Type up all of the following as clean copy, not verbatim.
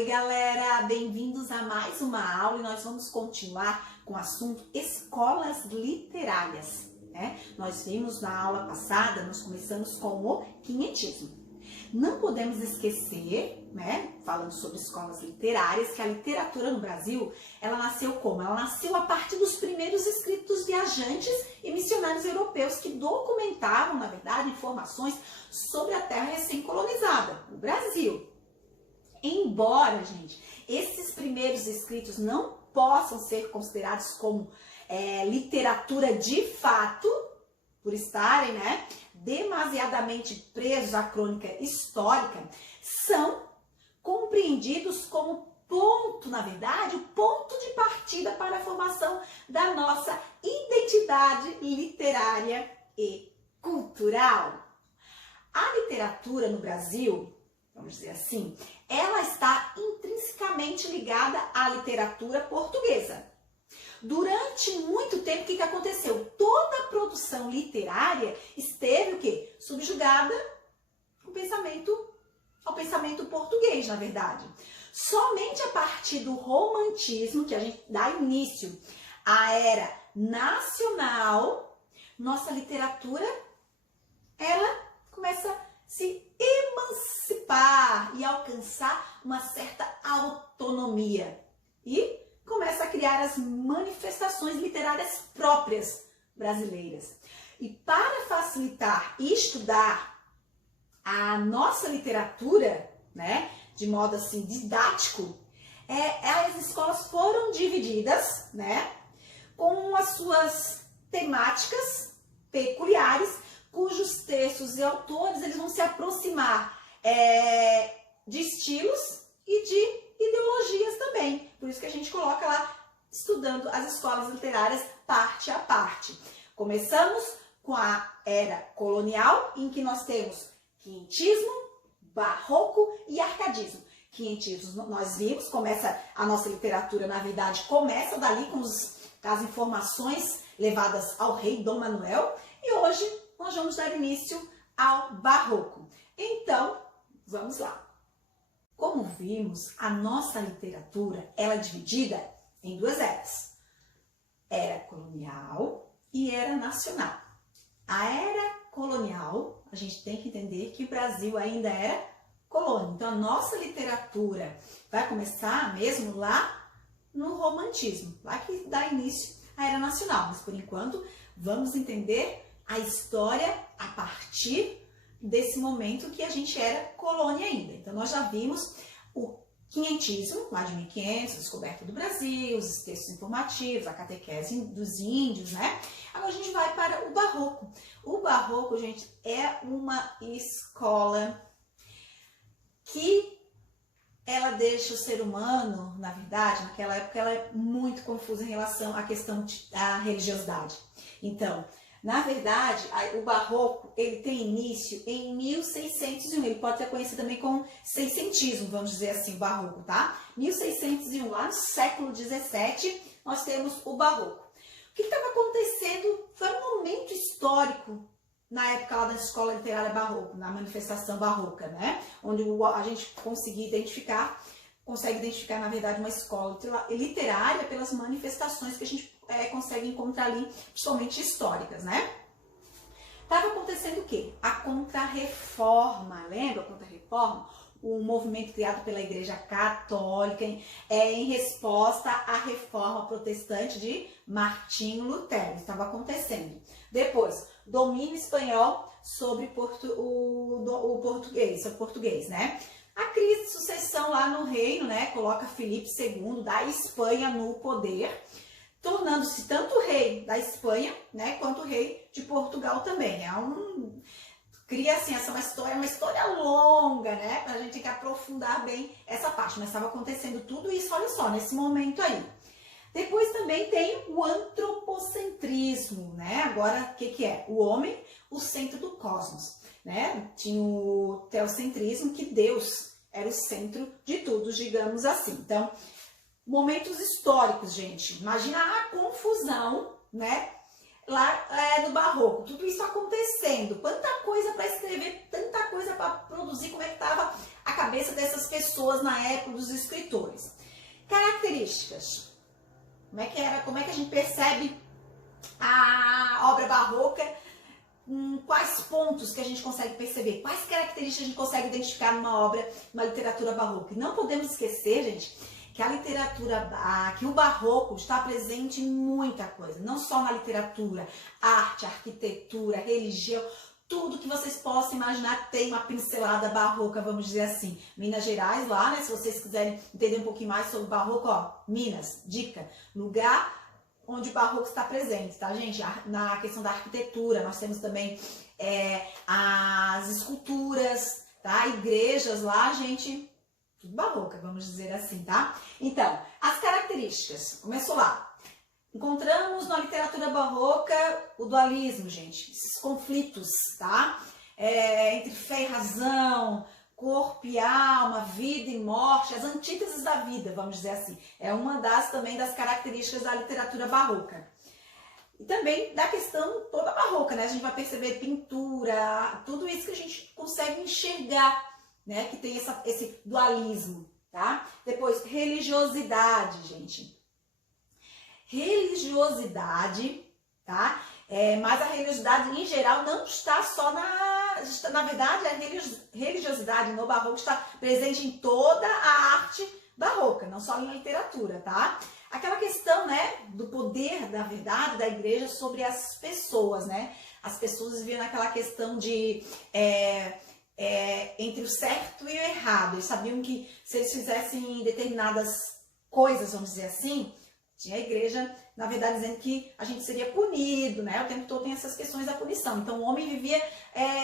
Oi galera, bem-vindos a mais uma aula e nós vamos continuar com o assunto escolas literárias, né? Nós vimos na aula passada, nós começamos com o quinhentismo. Não podemos esquecer, né, falando sobre escolas literárias, que a literatura no Brasil, ela nasceu como? Ela nasceu a partir dos primeiros escritos viajantes e missionários europeus que documentavam, na verdade, informações sobre a terra recém-colonizada, o Brasil. Embora, gente, esses primeiros escritos não possam ser considerados como literatura de fato, por estarem, né, demasiadamente presos à crônica histórica, são compreendidos como ponto, na verdade, o ponto de partida para a formação da nossa identidade literária e cultural. A literatura no Brasil, vamos dizer assim, ela está intrinsecamente ligada à literatura portuguesa. Durante muito tempo, o que aconteceu? Toda a produção literária esteve o quê? Subjugada ao pensamento português, na verdade. Somente a partir do romantismo, que a gente dá início à era nacional, nossa literatura, ela começa a se emancipar e alcançar uma certa autonomia. E começa a criar as manifestações literárias próprias brasileiras. E para facilitar e estudar a nossa literatura, né, de modo assim didático, as escolas foram divididas, né, com as suas temáticas peculiares, cujos textos e autores eles vão se aproximar de estilos e de ideologias também. Por isso que a gente coloca lá, estudando as escolas literárias parte a parte. Começamos com a era colonial, em que nós temos quinhentismo, barroco e arcadismo. Quinhentismo, nós vimos, começa a nossa literatura, na verdade, começa dali com as informações levadas ao rei Dom Manuel, e hoje nós vamos dar início ao barroco. Então, vamos lá. Como vimos, a nossa literatura ela é dividida em duas eras. Era colonial e era nacional. A era colonial, a gente tem que entender que o Brasil ainda era colônia. Então, a nossa literatura vai começar mesmo lá no romantismo, lá que dá início à era nacional. Mas, por enquanto, vamos entender a história a partir desse momento que a gente era colônia ainda. Então, nós já vimos o quinhentismo, lá de 1500, a descoberta do Brasil, os textos informativos, a catequese dos índios, né? Agora a gente vai para o barroco. O barroco, gente, é uma escola que ela deixa o ser humano, na verdade, naquela época, ela é muito confusa em relação à questão da religiosidade. Então, na verdade, o barroco ele tem início em 1601, ele pode ser conhecido também como seiscentismo, vamos dizer assim, o barroco, tá? 1601, lá no século 17, nós temos o barroco. O que estava acontecendo foi um momento histórico na época lá da escola literária barroco, na manifestação barroca, né? Onde a gente consegue identificar, na verdade, uma escola literária pelas manifestações que a gente consegue encontrar ali, principalmente históricas, né? Estava acontecendo o quê? A Contra-Reforma, lembra a Contra-Reforma? Um movimento criado pela Igreja Católica em resposta à reforma protestante de Martinho Lutero. Estava acontecendo. Depois, domínio espanhol sobre o português, né? A crise de sucessão lá no reino, né, coloca Filipe II da Espanha no poder, tornando-se tanto o rei da Espanha, né, quanto o rei de Portugal também. Cria assim, essa é uma história longa, né, pra gente ter que aprofundar bem essa parte, mas estava acontecendo tudo isso, olha só, nesse momento aí. Depois também tem o antropocentrismo, né, agora o que é? O homem, o centro do cosmos, né, tinha o teocentrismo, que Deus era o centro de tudo, digamos assim. Então, momentos históricos, gente. Imagina a confusão, né? lá no Barroco, tudo isso acontecendo, quanta coisa para escrever, tanta coisa para produzir, como é que estava a cabeça dessas pessoas na época dos escritores. Características, como é que a gente percebe a obra barroca, quais pontos que a gente consegue perceber, quais características a gente consegue identificar numa obra, numa literatura barroca. E não podemos esquecer, gente, que a literatura, que o barroco está presente em muita coisa, não só na literatura, arte, arquitetura, religião, tudo que vocês possam imaginar tem uma pincelada barroca, vamos dizer assim. Minas Gerais lá, né, se vocês quiserem entender um pouquinho mais sobre o barroco, ó, Minas, dica, lugar onde o barroco está presente, tá, gente? Na questão da arquitetura, nós temos também as esculturas, tá? Igrejas lá, gente, tudo barroca, vamos dizer assim, tá? Então, as características, começou lá. Encontramos na literatura barroca o dualismo, gente, esses conflitos, tá? Entre fé e razão, corpo e alma, vida e morte, as antíteses da vida, vamos dizer assim. É uma também das características da literatura barroca. E também da questão toda barroca, né? A gente vai perceber pintura, tudo isso que a gente consegue enxergar, né? Que tem esse dualismo, tá? Depois, religiosidade, gente. Religiosidade, tá? Mas a religiosidade em geral não está só na verdade, a religiosidade no barroco está presente em toda a arte barroca, não só na literatura, tá? Aquela questão, né, do poder da verdade da igreja sobre as pessoas, né? As pessoas viviam naquela questão de entre o certo e o errado. Eles sabiam que se eles fizessem determinadas coisas, vamos dizer assim, tinha a igreja, na verdade, dizendo que a gente seria punido, né? O tempo todo tem essas questões da punição. Então, o homem vivia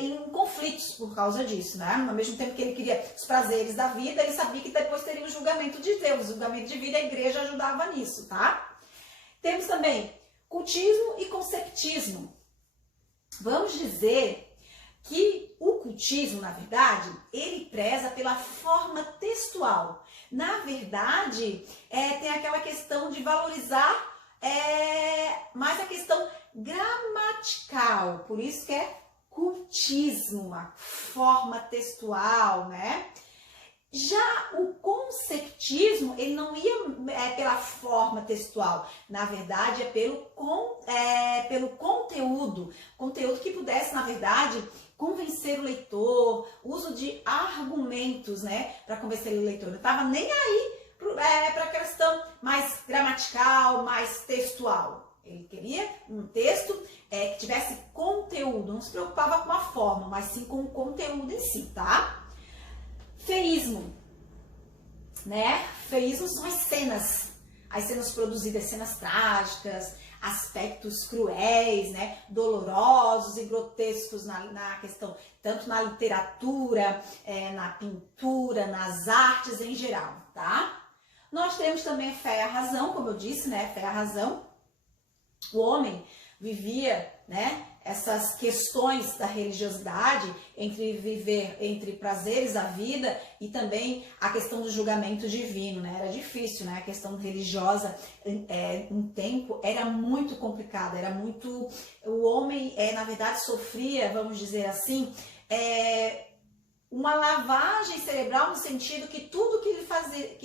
em conflitos por causa disso, né? Ao mesmo tempo que ele queria os prazeres da vida, ele sabia que depois teria o julgamento de Deus. O julgamento de vida, a igreja ajudava nisso, tá? Temos também cultismo e conceptismo. Vamos dizer que o cultismo, na verdade, ele preza pela forma textual. Na verdade, tem aquela questão de valorizar mais a questão gramatical. Por isso que é cultismo, a forma textual, né? Já o conceptismo, ele não ia pela forma textual, na verdade pelo conteúdo que pudesse, na verdade, convencer o leitor, uso de argumentos, né, para convencer o leitor. Não estava nem aí para a questão mais gramatical, mais textual. Ele queria um texto que tivesse conteúdo, não se preocupava com a forma, mas sim com o conteúdo em si, tá? Feísmo, né? Feísmo são as cenas produzidas, cenas trágicas, aspectos cruéis, né? Dolorosos e grotescos na questão, tanto na literatura, na pintura, nas artes em geral, tá? Nós temos também fé e a razão, como eu disse, né? Fé e a razão. O homem vivia, né? Essas questões da religiosidade, entre prazeres da vida e também a questão do julgamento divino, né? Era difícil, né? A questão religiosa, um tempo, era muito complicada, o homem, na verdade, sofria, vamos dizer assim, uma lavagem cerebral no sentido que tudo que ele fazia,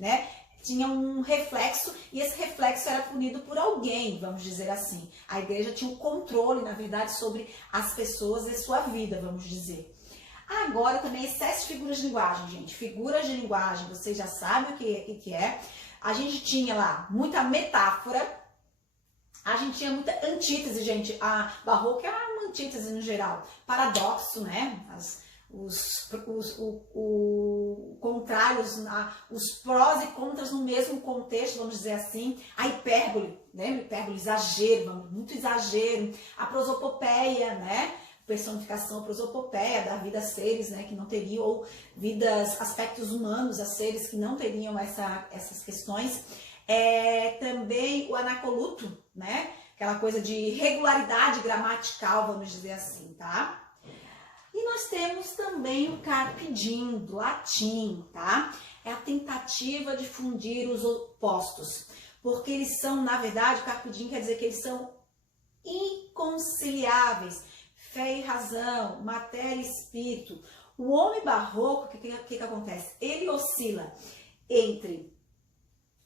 né? Tinha um reflexo, e esse reflexo era punido por alguém, vamos dizer assim. A igreja tinha um controle, na verdade, sobre as pessoas e sua vida, vamos dizer. Agora também excesso de figuras de linguagem, gente. Figuras de linguagem, vocês já sabem o que é. A gente tinha lá muita metáfora, a gente tinha muita antítese, gente. A barroca é uma antítese no geral. Paradoxo, né? Os contrários, os prós e contras no mesmo contexto, vamos dizer assim. A hipérbole, né? Hipérbole, exagero, muito exagero. A prosopopeia, né? Personificação, prosopopeia, da vida a seres, né? Que não teriam, ou aspectos humanos a seres que não teriam essas questões. Também o anacoluto, né? Aquela coisa de regularidade gramatical, vamos dizer assim, tá? E nós temos também o carpe diem, do latim, tá? É a tentativa de fundir os opostos. porque eles são, na verdade, o Carpe Diem quer dizer que eles são inconciliáveis. Fé e razão, matéria e espírito. O homem barroco, o que acontece? Ele oscila entre,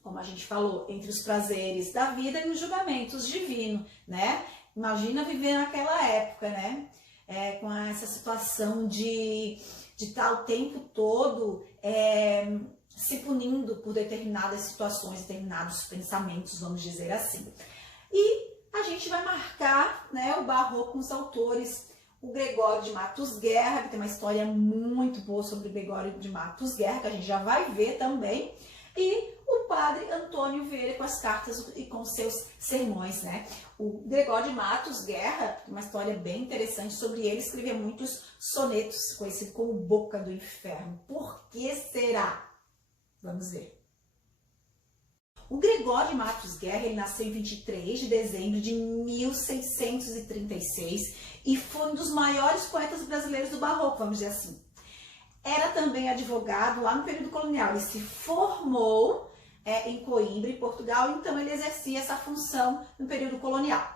como a gente falou, entre os prazeres da vida e os julgamentos divinos, né? Imagina viver naquela época, né? Com essa situação de estar o tempo todo se punindo por determinadas situações, determinados pensamentos, vamos dizer assim. E a gente vai marcar, né, o barroco com os autores, o Gregório de Matos Guerra, que tem uma história muito boa sobre o Gregório de Matos Guerra, que a gente já vai ver também, e o padre Antônio Vieira com as cartas e com seus sermões, né? O Gregório de Matos Guerra, uma história bem interessante sobre ele, escrevia muitos sonetos, conhecido como Boca do Inferno. Por que será? Vamos ver. O Gregório de Matos Guerra, ele nasceu em 23 de dezembro de 1636 e foi um dos maiores poetas brasileiros do Barroco, vamos dizer assim. Era também advogado lá no período colonial. Ele se formou em Coimbra, em Portugal, então ele exercia essa função no período colonial.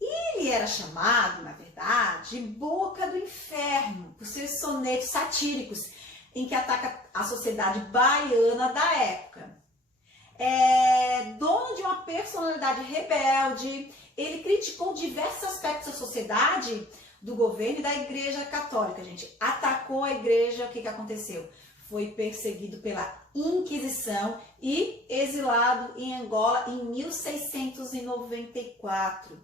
E ele era chamado, na verdade, de Boca do Inferno, por seus sonetos satíricos, em que ataca a sociedade baiana da época. Dono de uma personalidade rebelde, ele criticou diversos aspectos da sociedade, do governo e da Igreja Católica, gente. Atacou a igreja, o que aconteceu? Foi perseguido pela Inquisição e exilado em Angola em 1694.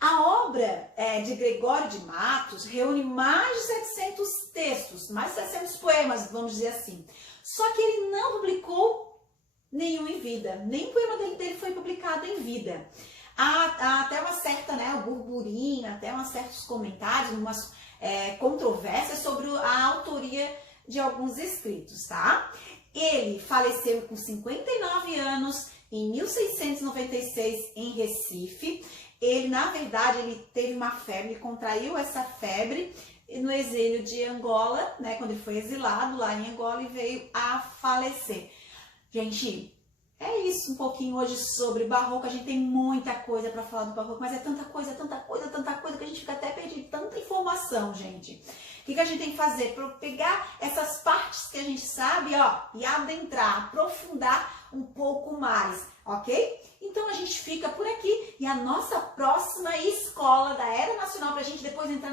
A obra de Gregório de Matos reúne mais de 700 textos, mais de 700 poemas, vamos dizer assim. Só que ele não publicou nenhum em vida, nenhum poema dele foi publicado em vida. Há até uma certa, né, o burburinho, até uns certos comentários, umas controvérsias sobre a autoria de alguns escritos, tá? Ele faleceu com 59 anos em 1696 em Recife. Ele, na verdade, ele teve uma febre, ele contraiu essa febre no exílio de Angola, né, quando ele foi exilado lá em Angola e veio a falecer. Gente, é isso um pouquinho hoje sobre barroco. A gente tem muita coisa para falar do barroco, mas é tanta coisa que a gente fica até perdido, tanta informação, gente. O que a gente tem que fazer? Para pegar essas partes que a gente sabe, ó, e adentrar, aprofundar um pouco mais, ok? Então a gente fica por aqui e a nossa próxima escola da Era Nacional, para a gente depois entrar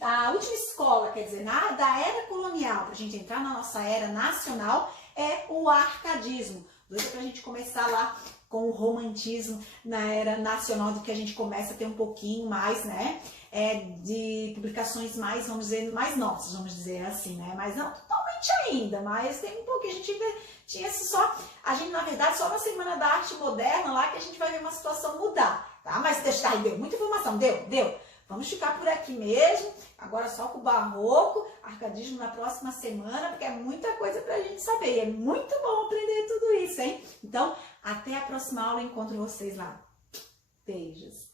a última escola, quer dizer, da Era Colonial, para a gente entrar na nossa Era Nacional, é o arcadismo. Doido pra gente começar lá com o romantismo na Era Nacional, do que a gente começa a ter um pouquinho mais, né, de publicações mais, vamos dizer, mais novas, vamos dizer assim, né, mas não totalmente ainda, mas tem um pouquinho, a gente tinha a gente, na verdade, só na Semana da Arte Moderna lá que a gente vai ver uma situação mudar, tá, mas deu muita informação, deu. Vamos ficar por aqui mesmo, agora só com o barroco, arcadismo na próxima semana, porque é muita coisa pra gente saber. E é muito bom aprender tudo isso, hein? Então, até a próxima aula, encontro vocês lá. Beijos!